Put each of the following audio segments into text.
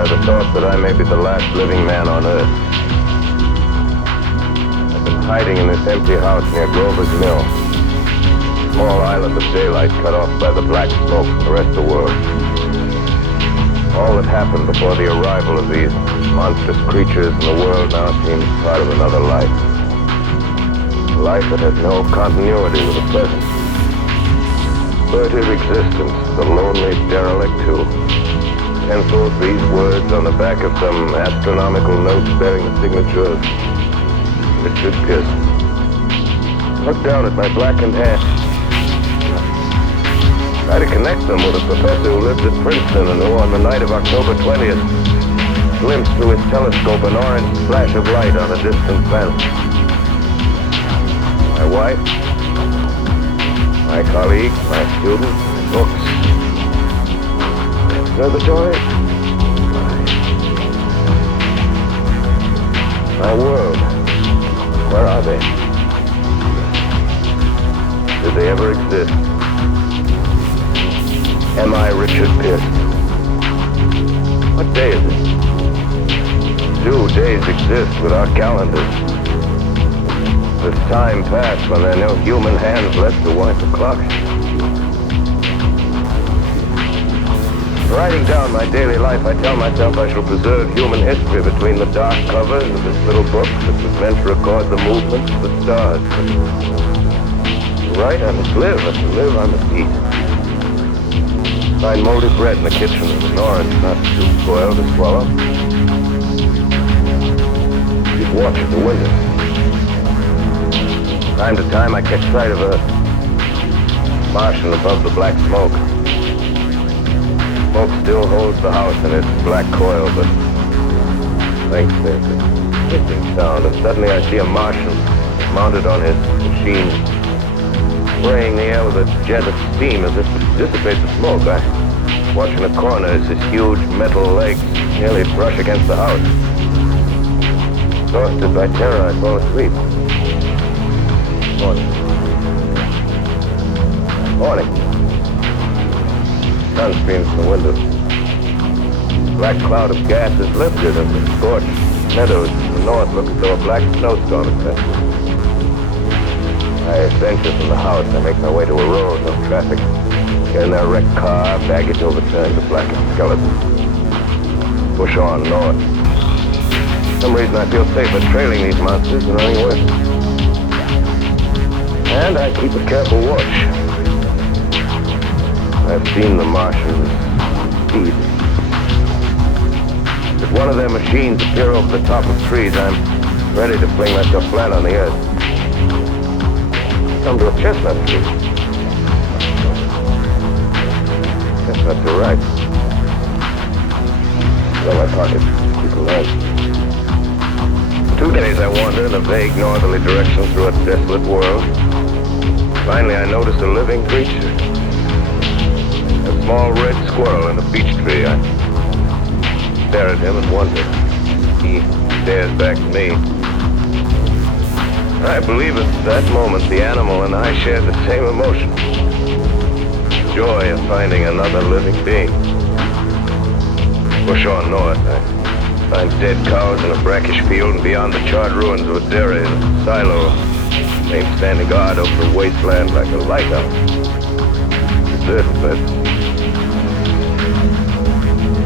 by the thought that I may be the last living man on Earth. I've been hiding in this empty house near Grover's Mill. A small island of daylight cut off by the black smoke from the rest of the world. All that happened before the arrival of these monstrous creatures in the world now seems part of another life. A life that has no continuity with the present. Furtive existence, the lonely derelict who pencils these words on the back of some astronomical note bearing the signature of Richard Pearson. Look down at my blackened hands. Try to connect them with a professor who lived at Princeton and who on the night of October 20th glimpsed through his telescope an orange flash of light on a distant planet. My wife, my colleagues, my students, my books, my observatory, my world. Where are they? Did they ever exist? Am I Richard Pearson? What day is it? 2 days exist with our calendars. Does time pass when there are no human hands left to wind the clocks? Writing down my daily life, I tell myself I shall preserve human history between the dark covers of this little book that was meant to record the movements of the stars. To write, I must live, and to live, I must eat. Find moldy bread in the kitchen and an orange not too spoiled to swallow. Keep watch at the window. Time to time I catch sight of a Martian above the black smoke. Smoke still holds the house in its black coil, but thanks there's a hissing sound, and suddenly I see a Martian mounted on his machine, spraying the air with a jet of steam as if to dissipate the smoke. I watch in the corner as his huge metal legs nearly brush against the house. Exhausted by terror, I fall asleep. Morning. Morning. Sun streams from the window. The black cloud of gas is lifted and the scorched meadows to the north look as though a black snowstorm is passing. I venture from the house. I make my way to a road, no traffic. Get in a wrecked car, baggage overturned, a blackened skeleton. Push on north. For some reason I feel safer trailing these monsters than running away. And I keep a careful watch. I've seen the Martians feed. If one of their machines appear over the top of trees, I'm ready to fling myself flat on the earth. Come to a chestnut tree. Chestnuts are ripe. Fill my pockets. Keep alive. 2 days I wander in a vague northerly direction through a desolate world. Finally I notice a living creature. A small red squirrel in a beech tree. I stare at him and wonder. He stares back at me. I believe at that moment the animal and I shared the same emotion. Joy of finding another living being. Push on north. I find dead cows in a brackish field, and beyond the charred ruins of a dairy and a silo, named standing guard over the wasteland like a lighthouse. Deserted, but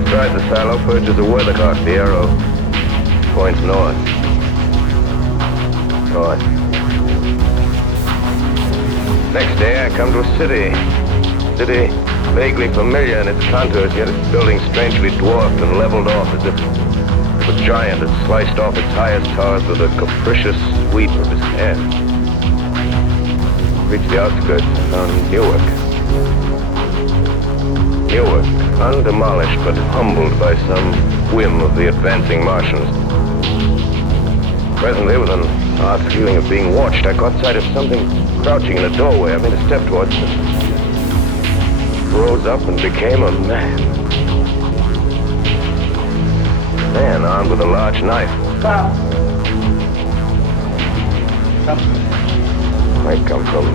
beside the silo perches a weathercock. The arrow points north. North. Next day I come to a city. City vaguely familiar in its contours, yet its buildings strangely dwarfed and leveled off as if a giant had sliced off its highest towers with a capricious sweep of his hand. Reached the outskirts and found Newark. Newark, undemolished but humbled by some whim of the advancing Martians. Presently, with an odd feeling of being watched, I caught sight of something crouching in a doorway. I made a step towards it. Rose up and became a man. A man armed with a large knife. Stop. Might come from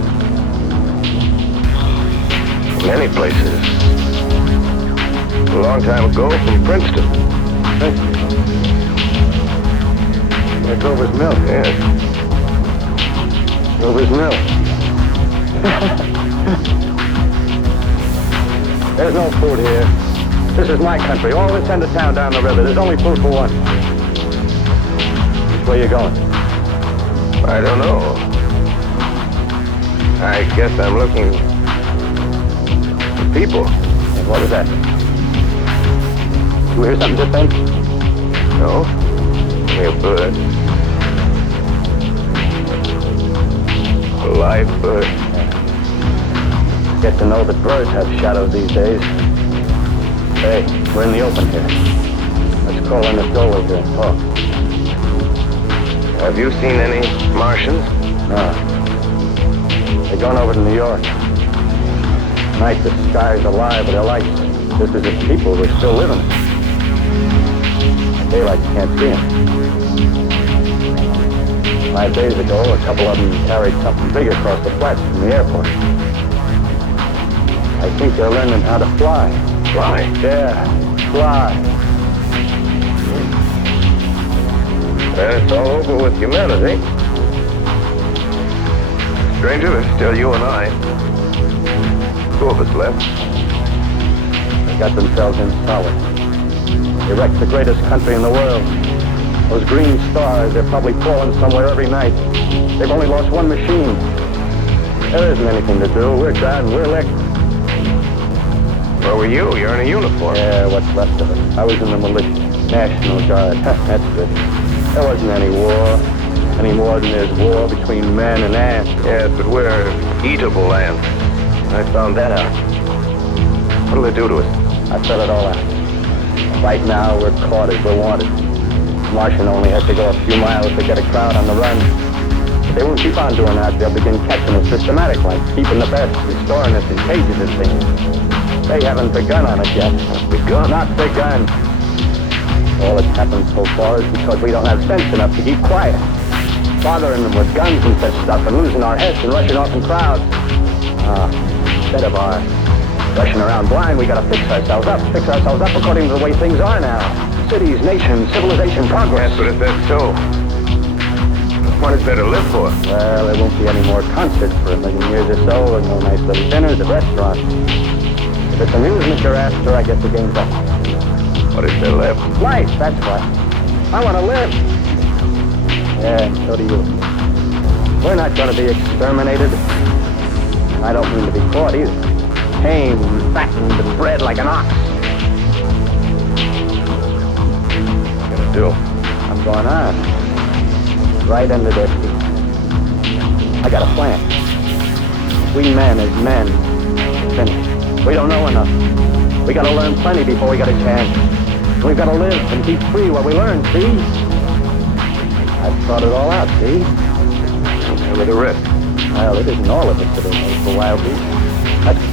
many places. A long time ago from Princeton. Yeah, Grover's Mill. Yes. Grover's Mill. There's no food here. This is my country. All this end of town down the river. There's only food for one. Which way you going? I don't know. I guess I'm looking for people. And what was that? You hear something just then? No? Only a bird. A live bird. Get to know that birds have shadows these days. Hey, we're in the open here. Let's crawl in this doorway here and talk. Have you seen any Martians? No. They're going over to New York. Tonight the skies are alive with their lights. Just as if people were still living. Daylight, you can't see them. 5 days ago, a couple of them carried something big across the flats from the airport. I think they're learning how to fly. Fly? Yeah, fly. Then it's all over with humanity. Stranger, there's still you and I. 2 of us left. They got themselves in solid. They wrecked the greatest country in the world. Those green stars, they're probably falling somewhere every night. They've only lost one machine. There isn't anything to do. We're done. We're licked. Where were you? You're in a uniform. Yeah, what's left of it. I was in the militia. National Guard. That's good. There wasn't any war. Any more than there's war between men and ants. Yes, but we're eatable ants. I found that out. What'll they do to us? I fed it all out. Right now, we're caught as we're wanted. Martian only has to go a few miles to get a crowd on the run. But they won't keep on doing that. They'll begin catching us systematic, like keeping the best and storing us in cages and things. They haven't begun on it yet. Begun? Not begun. All that's happened so far is because we don't have sense enough to keep quiet. Bothering them with guns and such stuff and losing our heads and rushing off in crowds. Instead of our rushing around blind, we gotta fix ourselves up according to the way things are now. Cities, nations, civilization, progress. Yes, but if that's so, what is there to live for? Well, there won't be any more concerts for 1,000,000 years or so, and no nice little dinners at restaurants. If it's amusement you're after, I guess the game's up. What is there left? Life, that's what. I want to live. Yeah, so do you. We're not going to be exterminated. I don't mean to be caught either. Tamed and fattened and bred like an ox. What are you gonna do? I'm going on. Right under their feet. I got a plan. We men as men, finished. We don't know enough. We gotta learn plenty before we got a chance. We've gotta live and keep free while we learn, see? I've thought it all out, see? With the rest. Well, it isn't all of us that are made for wild beasts. That's